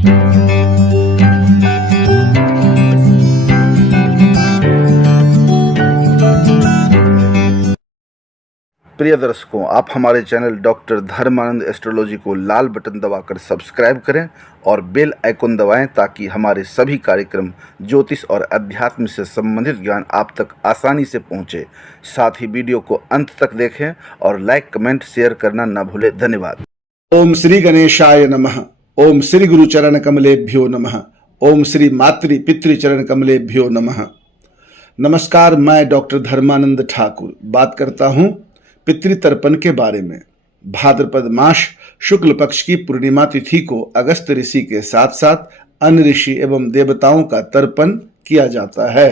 प्रिय दर्शकों, आप हमारे चैनल डॉक्टर धर्मानंद एस्ट्रोलॉजी को लाल बटन दबाकर सब्सक्राइब करें और बेल आइकन दबाएं ताकि हमारे सभी कार्यक्रम ज्योतिष और अध्यात्म से संबंधित ज्ञान आप तक आसानी से पहुंचे। साथ ही वीडियो को अंत तक देखें और लाइक, कमेंट, शेयर करना न भूलें। धन्यवाद। ओम श्री गणेशाय नमः। ओम श्री गुरुचरण कमलेभ्यो नमः। ओम श्री मातृ पितृचरण कमलेभ्यो नमः। नमस्कार, मैं डॉक्टर धर्मानंद ठाकुर बात करता हूं पितृतर्पण के बारे में। भाद्रपद मास शुक्ल पक्ष की पूर्णिमा तिथि को अगस्त ऋषि के साथ साथ अन्य ऋषि एवं देवताओं का तर्पण किया जाता है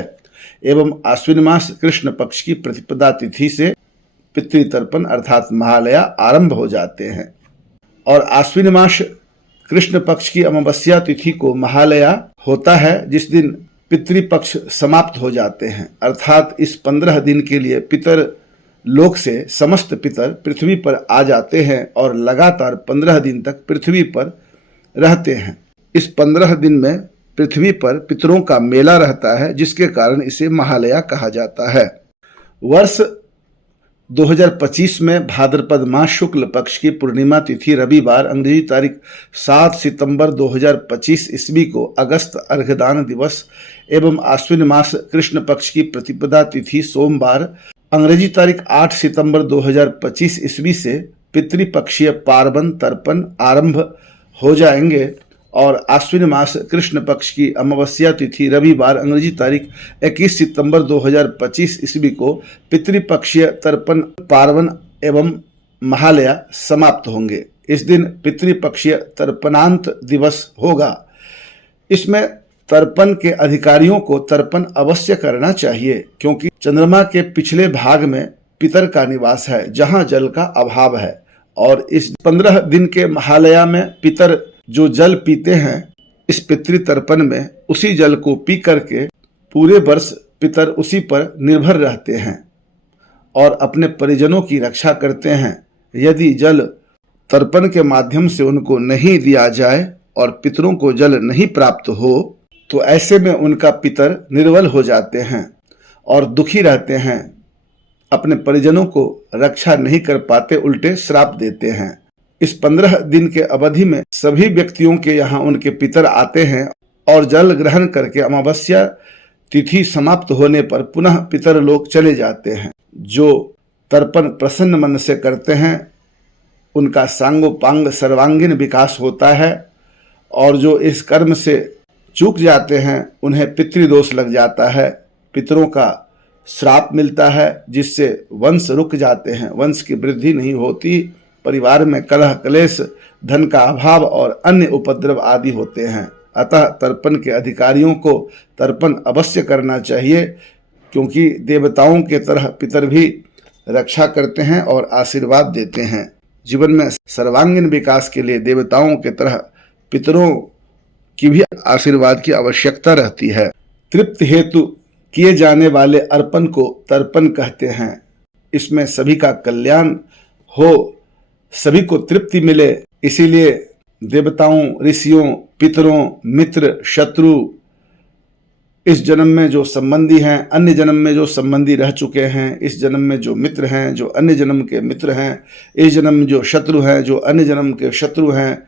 एवं आश्विन मास कृष्ण पक्ष की प्रतिपदा तिथि से पितृतर्पण अर्थात महालया आरंभ हो जाते हैं और आश्विन मास कृष्ण पक्ष की अमावस्या तिथि को महालया होता है, जिस दिन पितृपक्ष समाप्त हो जाते हैं। अर्थात इस 15 दिन के लिए पितर लोक से समस्त पितर पृथ्वी पर आ जाते हैं और लगातार 15 दिन तक पृथ्वी पर रहते हैं। इस 15 दिन में पृथ्वी पर पितरों का मेला रहता है, जिसके कारण इसे महालया कहा जाता है। वर्ष 2025 में भाद्रपद मास शुक्ल पक्ष की पूर्णिमा तिथि रविवार अंग्रेजी तारीख 7 सितंबर 2025 ईस्वी को अगस्त अर्घदान दिवस एवं आश्विन मास कृष्ण पक्ष की प्रतिपदा तिथि सोमवार अंग्रेजी तारीख 8 सितंबर 2025 ईस्वी से पितृपक्षीय पार्वन तर्पण आरंभ हो जाएंगे और आश्विन मास कृष्ण पक्ष की अमावस्या तिथि रविवार अंग्रेजी तारीख 21 सितंबर 2025 ईस्वी को पितृपक्षीय तर्पण पार्वन एवं महालया समाप्त होंगे। इस दिन पितृपक्षीय तर्पणांत दिवस होगा। इसमें तर्पण के अधिकारियों को तर्पण अवश्य करना चाहिए, क्योंकि चंद्रमा के पिछले भाग में पितर का निवास है जहां जल का अभाव है और इस 15 दिन के महालया में पितर जो जल पीते हैं इस पितृ तर्पण में, उसी जल को पी करके पूरे वर्ष पितर उसी पर निर्भर रहते हैं और अपने परिजनों की रक्षा करते हैं। यदि जल तर्पण के माध्यम से उनको नहीं दिया जाए और पितरों को जल नहीं प्राप्त हो तो ऐसे में उनका पितर निर्बल हो जाते हैं और दुखी रहते हैं, अपने परिजनों को रक्षा नहीं कर पाते, उल्टे श्राप देते हैं। इस 15 दिन के अवधि में सभी व्यक्तियों के यहाँ उनके पितर आते हैं और जल ग्रहण करके अमावस्या तिथि समाप्त होने पर पुनः पितर लोग चले जाते हैं। जो तर्पण प्रसन्न मन से करते हैं उनका सांगोपांग सर्वांगीण विकास होता है और जो इस कर्म से चूक जाते हैं उन्हें पितृदोष लग जाता है, पितरों का श्राप मिलता है, जिससे वंश रुक जाते हैं, वंश की वृद्धि नहीं होती, परिवार में कलह कलेश, धन का अभाव और अन्य उपद्रव आदि होते हैं। अतः तर्पण के अधिकारियों को तर्पण अवश्य करना चाहिए, क्योंकि देवताओं के तरह पितर भी रक्षा करते हैं और आशीर्वाद देते हैं। जीवन में सर्वांगीण विकास के लिए देवताओं के तरह पितरों की भी आशीर्वाद की आवश्यकता रहती है। तृप्ति हेतु किए जाने वाले अर्पण को तर्पण कहते हैं। इसमें सभी का कल्याण हो, सभी को तृप्ति मिले, इसीलिए देवताओं, ऋषियों, पितरों, मित्र, शत्रु, इस जन्म में जो संबंधी हैं, अन्य जन्म में जो संबंधी रह चुके हैं, इस जन्म में जो मित्र हैं, जो अन्य जन्म के मित्र हैं, इस जन्म में जो शत्रु हैं, जो अन्य जन्म के शत्रु हैं,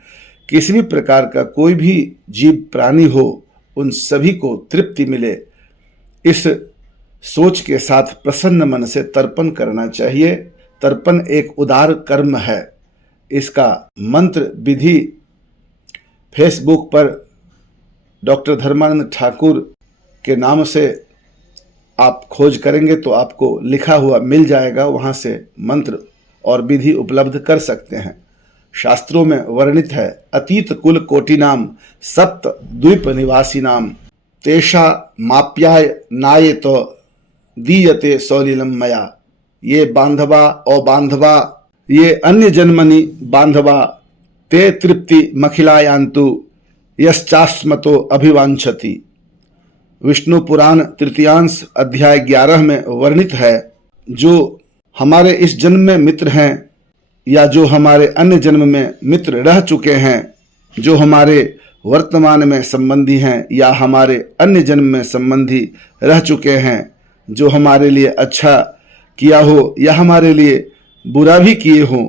किसी भी प्रकार का कोई भी जीव प्राणी हो, उन सभी को तृप्ति मिले, इस सोच के साथ प्रसन्न मन से तर्पण करना चाहिए। तर्पण एक उदार कर्म है। इसका मंत्र विधि फेसबुक पर डॉक्टर धर्मानंद ठाकुर के नाम से आप खोज करेंगे तो आपको लिखा हुआ मिल जाएगा, वहां से मंत्र और विधि उपलब्ध कर सकते हैं। शास्त्रों में वर्णित है, अतीत कुल कोटि नाम सप्त द्वीप निवासी नाम तेषा माप्याय नाये तो दीयते सौलीलम मया, ये बांधवा ओ बांधवा ये अन्य जन्मनि बांधवा ते तृप्ति मखिलायांतु यश्चास्मतो अभिवांछति। विष्णु पुराण तृतीयांश अध्याय 11 में वर्णित है, जो हमारे इस जन्म में मित्र हैं या जो हमारे अन्य जन्म में मित्र रह चुके हैं, जो हमारे वर्तमान में संबंधी हैं या हमारे अन्य जन्म में संबंधी रह चुके हैं, जो हमारे लिए अच्छा किया हो या हमारे लिए बुरा भी किए हों,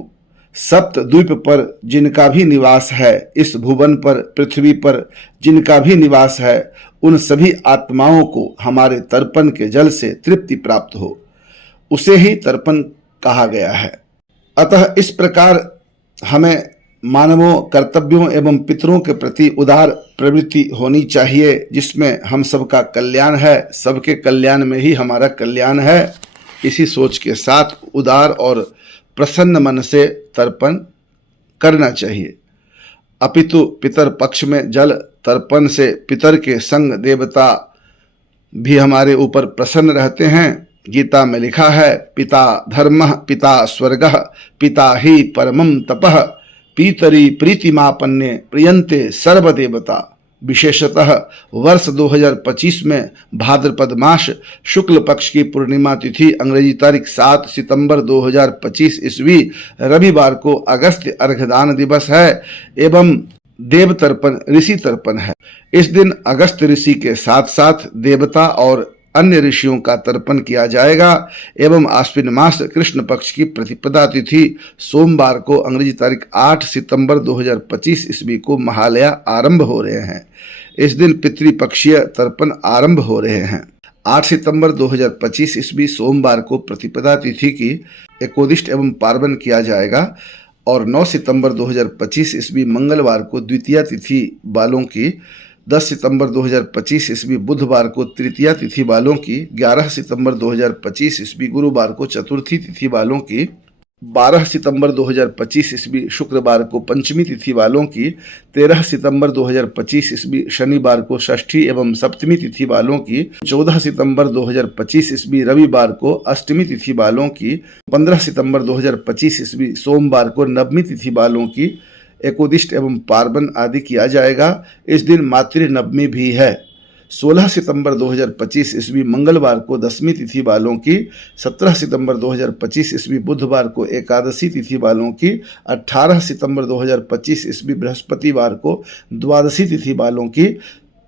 सप्त द्वीप पर जिनका भी निवास है, इस भुवन पर पृथ्वी पर जिनका भी निवास है, उन सभी आत्माओं को हमारे तर्पण के जल से तृप्ति प्राप्त हो, उसे ही तर्पण कहा गया है। अतः इस प्रकार हमें मानवों, कर्तव्यों एवं पितरों के प्रति उदार प्रवृत्ति होनी चाहिए, जिसमें हम सबका कल्याण है, सबके कल्याण में ही हमारा कल्याण है। इसी सोच के साथ उदार और प्रसन्न मन से तर्पण करना चाहिए। अपितु पितर पक्ष में जल तर्पण से पितर के संग देवता भी हमारे ऊपर प्रसन्न रहते हैं। गीता में लिखा है, पिता धर्मः पिता स्वर्गः पिता ही परमं तपः पीतरी प्रीतिमापन्ने प्रियंते सर्वदेवता। विशेषतः वर्ष 2025 में भाद्रपद मास शुक्ल पक्ष की पूर्णिमा तिथि अंग्रेजी तारीख 7 सितंबर 2025 ईस्वी रविवार को अगस्त्य अर्घदान दिवस है एवं देव तर्पण ऋषि तर्पण है। इस दिन अगस्त्य ऋषि के साथ साथ देवता और अन्य ऋषियों का तर्पण किया जाएगा एवं आश्विन मास कृष्ण पक्ष की प्रतिपदा तिथि सोमवार को अंग्रेजी तारीख 8 सितंबर 2025 ईस्वी को महालया आरंभ हो रहे हैं। इस दिन पितृपक्षीय तर्पण आरंभ हो रहे हैं। 8 सितंबर 2025 ईस्वी सोमवार को प्रतिपदा तिथि की एकोदिष्ट एवं पार्वन किया जाएगा और 9 सितंबर 2025 ईस्वी मंगलवार को द्वितीया तिथि वालों की, 10 सितंबर 2025 ईस्वी बुधवार को तृतीया तिथि वालों की, 11 सितंबर 2025 ईस्वी गुरुवार को चतुर्थी तिथि वालों की, 12 सितंबर 2025 ईस्वी शुक्रवार को पंचमी तिथि वालों की, 13 सितंबर 2025 ईस्वी शनिवार को षष्ठी एवं सप्तमी तिथि वालों की, 14 सितंबर 2025 ईस्वी रविवार को अष्टमी तिथि वालों की, 15 सितंबर 2025 ईस्वी सोमवार को नवमी तिथि वालों की एकोदिष्ट एवं पार्वन आदि किया जाएगा। इस दिन मातृ नवमी भी है। 16 सितंबर 2025 ईस्वी मंगलवार को दसवीं तिथि वालों की, 17 सितंबर 2025 ईस्वी बुधवार को एकादशी तिथि वालों की, 18 सितंबर 2025 ईस्वी बृहस्पतिवार को द्वादशी तिथि वालों की,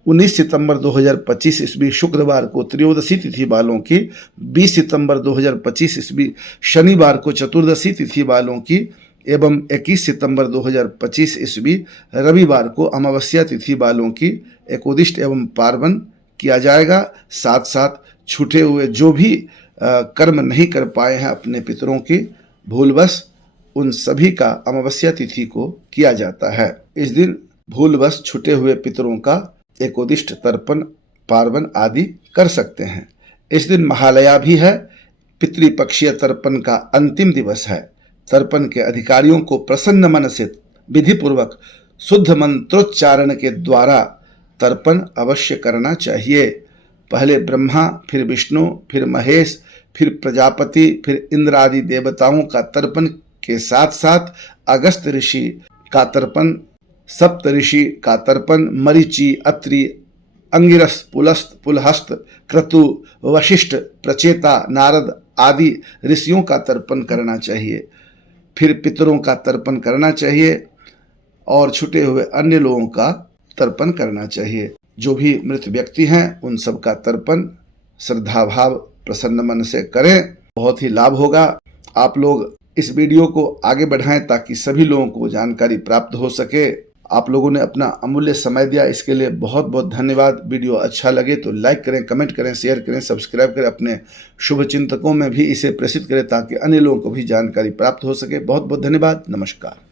19 सितंबर 2025 ईस्वी शुक्रवार को त्रयोदशी तिथि वालों की, 20 सितंबर 2025 ईस्वी शनिवार को चतुर्दशी तिथि वालों की एवं 21 सितंबर 2025 ईस्वी रविवार को अमावस्या तिथि वालों की एकोदिष्ट एवं पार्वन किया जाएगा। साथ साथ छूटे हुए जो भी कर्म नहीं कर पाए हैं अपने पितरों की भूलवश, उन सभी का अमावस्या तिथि को किया जाता है। इस दिन भूलवश छूटे हुए पितरों का एकोदिष्ट तर्पण पार्वन आदि कर सकते हैं। इस दिन महालया भी है। पितृपक्षीय तर्पण का अंतिम दिवस है। तर्पण के अधिकारियों को प्रसन्न मन से विधि पूर्वक शुद्ध मंत्रोच्चारण के द्वारा तर्पण अवश्य करना चाहिए। पहले ब्रह्मा, फिर विष्णु, फिर महेश, फिर प्रजापति, फिर इंद्र आदि देवताओं का तर्पण के साथ साथ अगस्त्य ऋषि का तर्पण, सप्त ऋषि का तर्पण, मरीचि, अत्रि, अंगिरस, पुलस्त, पुलहस्त, क्रतु, वशिष्ठ, प्रचेता, नारद आदि ऋषियों का तर्पण करना चाहिए। फिर पितरों का तर्पण करना चाहिए और छूटे हुए अन्य लोगों का तर्पण करना चाहिए। जो भी मृत व्यक्ति हैं उन सब का तर्पण श्रद्धा भाव प्रसन्न मन से करें, बहुत ही लाभ होगा। आप लोग इस वीडियो को आगे बढ़ाएं ताकि सभी लोगों को जानकारी प्राप्त हो सके। आप लोगों ने अपना अमूल्य समय दिया, इसके लिए बहुत बहुत धन्यवाद। वीडियो अच्छा लगे तो लाइक करें, कमेंट करें, शेयर करें, सब्सक्राइब करें। अपने शुभ चिंतकों में भी इसे प्रेषित करें ताकि अन्य लोगों को भी जानकारी प्राप्त हो सके। बहुत बहुत धन्यवाद। नमस्कार।